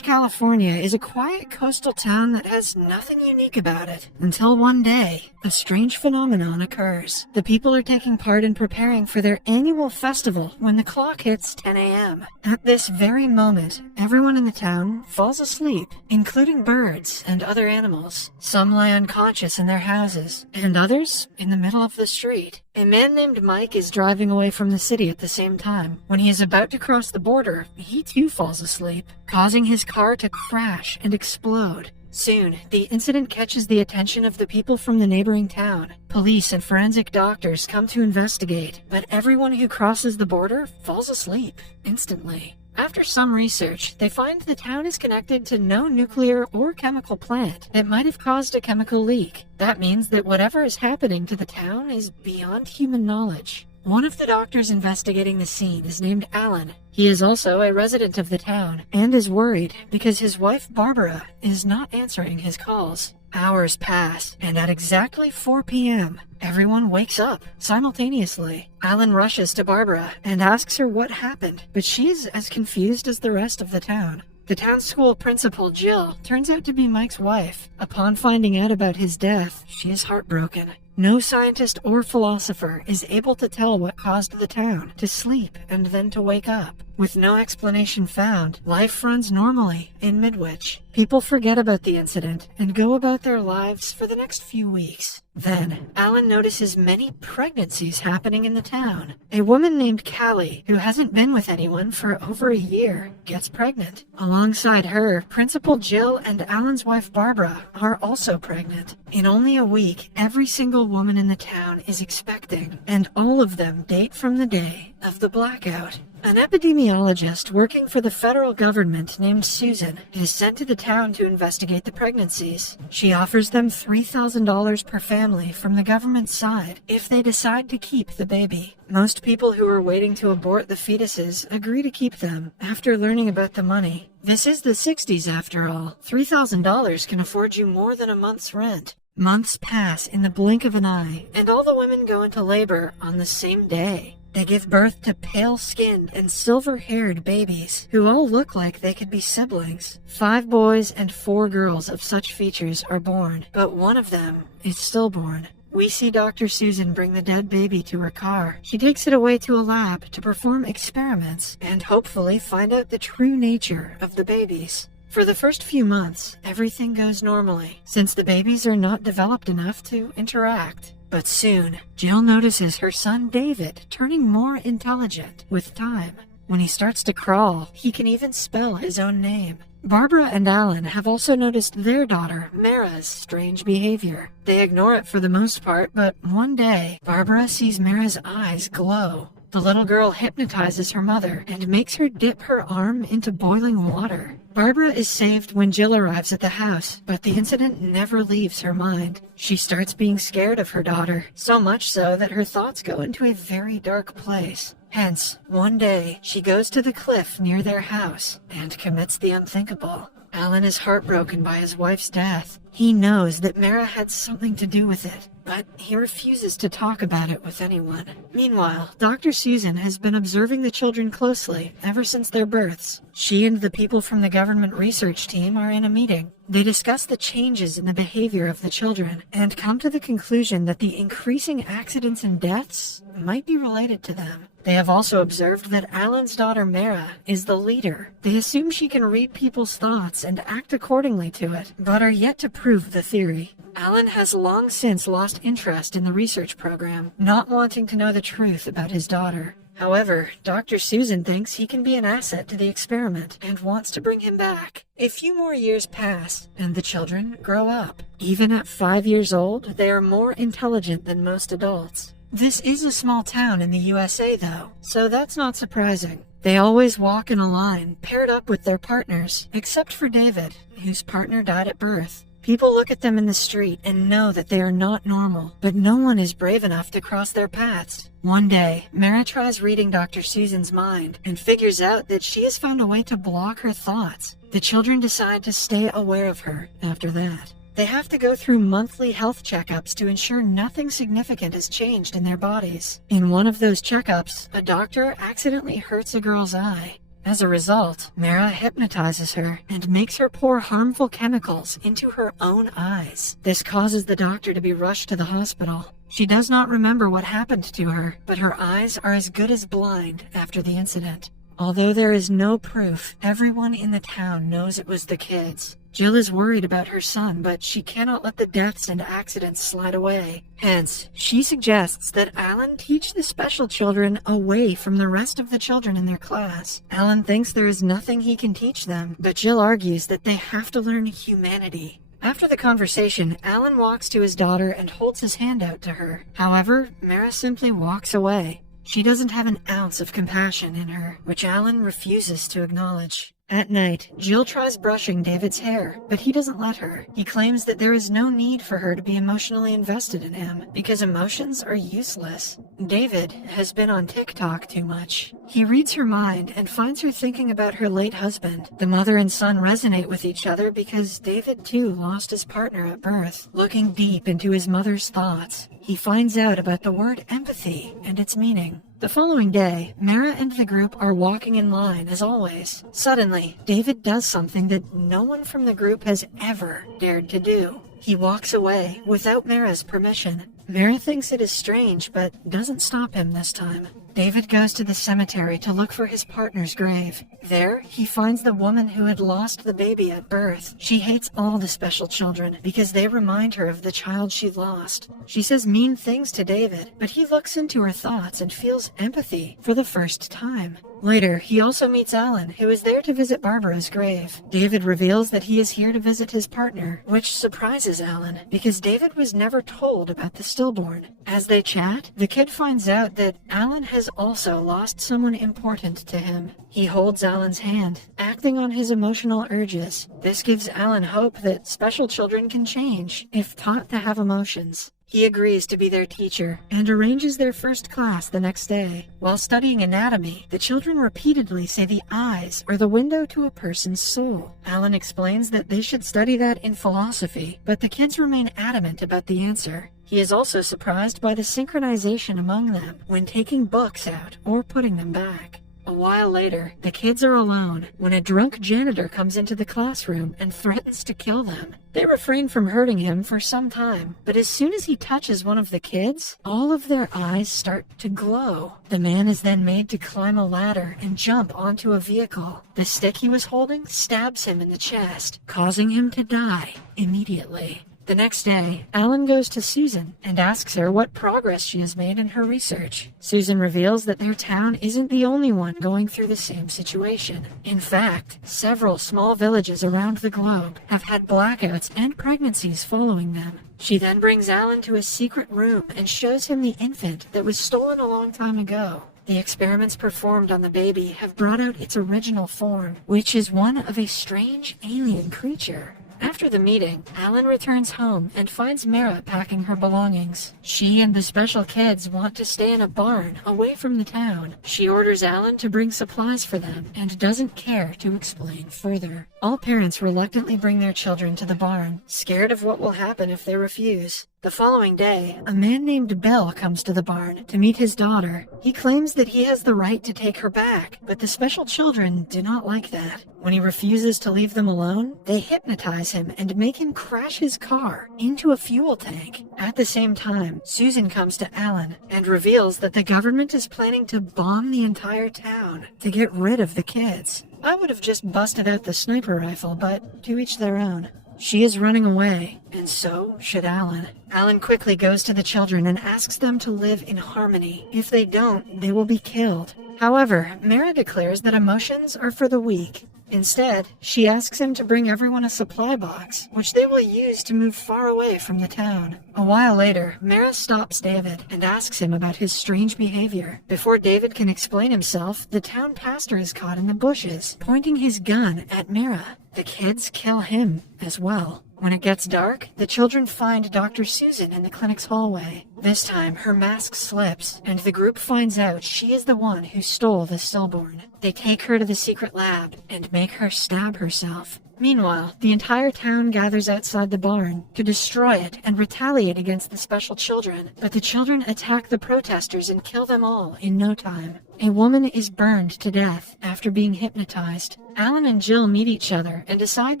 California is a quiet coastal town that has nothing unique about it, until one day, a strange phenomenon occurs. The people are taking part in preparing for their annual festival when the clock hits 10 a.m. At this very moment, everyone in the town falls asleep, including birds and other animals. Some lie unconscious in their houses, and others in the middle of the street. A man named Mike is driving away from the city at the same time. When he is about to cross the border, he too falls asleep, causing his car to crash and explode. Soon, the incident catches the attention of the people from the neighboring town. Police and forensic doctors come to investigate, but everyone who crosses the border falls asleep instantly. After some research, they find the town is connected to no nuclear or chemical plant that might have caused a chemical leak. That means that whatever is happening to the town is beyond human knowledge. One of the doctors investigating the scene is named Alan. He is also a resident of the town and is worried because his wife Barbara is not answering his calls. Hours pass, and at exactly 4 p.m., everyone wakes up simultaneously. Alan rushes to Barbara and asks her what happened, but she is as confused as the rest of the town. The town school principal, Jill, turns out to be Mike's wife. Upon finding out about his death, she is heartbroken. No scientist or philosopher is able to tell what caused the town to sleep and then to wake up. With no explanation found, life runs normally in Midwich. People forget about the incident and go about their lives for the next few weeks. Then, Alan notices many pregnancies happening in the town. A woman named Callie, who hasn't been with anyone for over a year, gets pregnant. Alongside her, Principal Jill and Alan's wife Barbara are also pregnant. In only a week, every single woman in the town is expecting, and all of them date from the day of the blackout. An epidemiologist working for the federal government named Susan is sent to the town to investigate the pregnancies. She offers them $3,000 per family from the government's side if they decide to keep the baby. Most people who are waiting to abort the fetuses agree to keep them after learning about the money. This is the 60s after all. $3,000 can afford you more than a month's rent. Months pass in the blink of an eye, and all the women go into labor on the same day. They give birth to pale-skinned and silver-haired babies who all look like they could be siblings. 5 boys and 4 girls of such features are born, but one of them is stillborn. We see Dr. Susan bring the dead baby to her car. She takes it away to a lab to perform experiments and hopefully find out the true nature of the babies. For the first few months, everything goes normally, since the babies are not developed enough to interact. But soon, Jill notices her son David turning more intelligent with time. When he starts to crawl, he can even spell his own name. Barbara and Alan have also noticed their daughter, Mara's, strange behavior. They ignore it for the most part, but one day, Barbara sees Mara's eyes glow. The little girl hypnotizes her mother and makes her dip her arm into boiling water. Barbara is saved when Jill arrives at the house, but the incident never leaves her mind. She starts being scared of her daughter, so much so that her thoughts go into a very dark place. Hence, one day, she goes to the cliff near their house and commits the unthinkable. Alan is heartbroken by his wife's death. He knows that Mara had something to do with it, but he refuses to talk about it with anyone. Meanwhile, Dr. Susan has been observing the children closely ever since their births. She and the people from the government research team are in a meeting. They discuss the changes in the behavior of the children and come to the conclusion that the increasing accidents and deaths might be related to them. They have also observed that Alan's daughter Mara is the leader. They assume she can read people's thoughts and act accordingly to it, but are yet to prove the theory. Alan has long since lost interest in the research program, not wanting to know the truth about his daughter. However, Dr. Susan thinks he can be an asset to the experiment and wants to bring him back. A few more years pass, and the children grow up. Even at 5 years old, they are more intelligent than most adults. This is a small town in the USA, though, so that's not surprising. They always walk in a line, paired up with their partners, except for David, whose partner died at birth. People look at them in the street and know that they are not normal, but no one is brave enough to cross their paths. One day, Mara tries reading Dr. Susan's mind and figures out that she has found a way to block her thoughts. The children decide to stay aware of her after that. They have to go through monthly health checkups to ensure nothing significant has changed in their bodies. In one of those checkups, a doctor accidentally hurts a girl's eye. As a result, Mara hypnotizes her and makes her pour harmful chemicals into her own eyes. This causes the doctor to be rushed to the hospital. She does not remember what happened to her, but her eyes are as good as blind after the incident. Although there is no proof, everyone in the town knows it was the kids. Jill is worried about her son, but she cannot let the deaths and accidents slide away. Hence, she suggests that Alan teach the special children away from the rest of the children in their class. Alan thinks there is nothing he can teach them, but Jill argues that they have to learn humanity. After the conversation, Alan walks to his daughter and holds his hand out to her. However, Mara simply walks away. She doesn't have an ounce of compassion in her, which Alan refuses to acknowledge. At night, Jill tries brushing David's hair, but he doesn't let her. He claims that there is no need for her to be emotionally invested in him, because emotions are useless. David has been on TikTok too much. He reads her mind and finds her thinking about her late husband. The mother and son resonate with each other because David too lost his partner at birth. Looking deep into his mother's thoughts, he finds out about the word empathy and its meaning. The following day, Mara and the group are walking in line as always. Suddenly, David does something that no one from the group has ever dared to do. He walks away without Mara's permission. Mara thinks it is strange, but doesn't stop him this time. David goes to the cemetery to look for his partner's grave. There, he finds the woman who had lost the baby at birth. She hates all the special children because they remind her of the child she lost. She says mean things to David, but he looks into her thoughts and feels empathy for the first time. Later, he also meets Alan, who is there to visit Barbara's grave. David reveals that he is here to visit his partner, which surprises Alan because David was never told about the stillborn. As they chat, the kid finds out that Alan has also lost someone important to him. He holds Alan's hand, acting on his emotional urges. This gives Alan hope that special children can change if taught to have emotions. He agrees to be their teacher and arranges their first class the next day. While studying anatomy, the children repeatedly say the eyes are the window to a person's soul. Alan explains that they should study that in philosophy, but the kids remain adamant about the answer. He is also surprised by the synchronization among them when taking books out or putting them back. A while later, the kids are alone when a drunk janitor comes into the classroom and threatens to kill them. They refrain from hurting him for some time, but as soon as he touches one of the kids, all of their eyes start to glow. The man is then made to climb a ladder and jump onto a vehicle. The stick he was holding stabs him in the chest, causing him to die immediately. The next day, Alan goes to Susan and asks her what progress she has made in her research. Susan reveals that their town isn't the only one going through the same situation. In fact, several small villages around the globe have had blackouts and pregnancies following them. She then brings Alan to a secret room and shows him the infant that was stolen a long time ago. The experiments performed on the baby have brought out its original form, which is one of a strange alien creature. After the meeting, Alan returns home and finds Mara packing her belongings. She and the special kids want to stay in a barn away from the town. She orders Alan to bring supplies for them and doesn't care to explain further. All parents reluctantly bring their children to the barn, scared of what will happen if they refuse. The following day, a man named Bill comes to the barn to meet his daughter. He claims that he has the right to take her back, but the special children do not like that. When he refuses to leave them alone, they hypnotize him and make him crash his car into a fuel tank. At the same time, Susan comes to Alan and reveals that the government is planning to bomb the entire town to get rid of the kids. I would have just busted out the sniper rifle, but to each their own. She is running away, and so should Alan. Alan quickly goes to the children and asks them to live in harmony. If they don't, they will be killed. However, Mara declares that emotions are for the weak. Instead, she asks him to bring everyone a supply box, which they will use to move far away from the town. A while later, Mara stops David and asks him about his strange behavior. Before David can explain himself, the town pastor is caught in the bushes, pointing his gun at Mara. The kids kill him as well. When it gets dark, the children find Dr. Susan in the clinic's hallway. This time, her mask slips, and the group finds out she is the one who stole the stillborn. They take her to the secret lab and make her stab herself. Meanwhile, the entire town gathers outside the barn to destroy it and retaliate against the special children, but the children attack the protesters and kill them all in no time. A woman is burned to death after being hypnotized. Alan and Jill meet each other and decide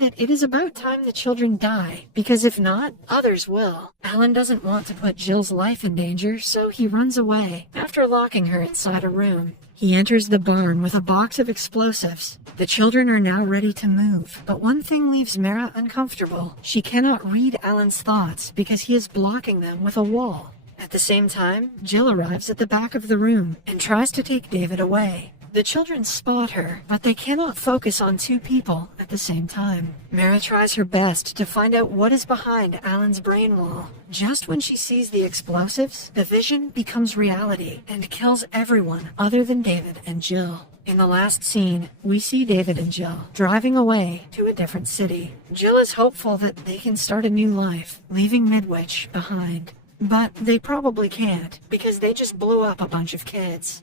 that it is about time the children die, because if not, others will. Alan doesn't want to put Jill's life in danger, so he runs away after locking her inside a room. He enters the barn with a box of explosives. The children are now ready to move, but one thing leaves Mara uncomfortable. She cannot read Alan's thoughts because he is blocking them with a wall. At the same time, Jill arrives at the back of the room and tries to take David away. The children spot her, but they cannot focus on two people at the same time. Mara tries her best to find out what is behind Alan's brain wall. Just when she sees the explosives, the vision becomes reality and kills everyone other than David and Jill. In the last scene, we see David and Jill driving away to a different city. Jill is hopeful that they can start a new life, leaving Midwich behind. But they probably can't, because they just blew up a bunch of kids.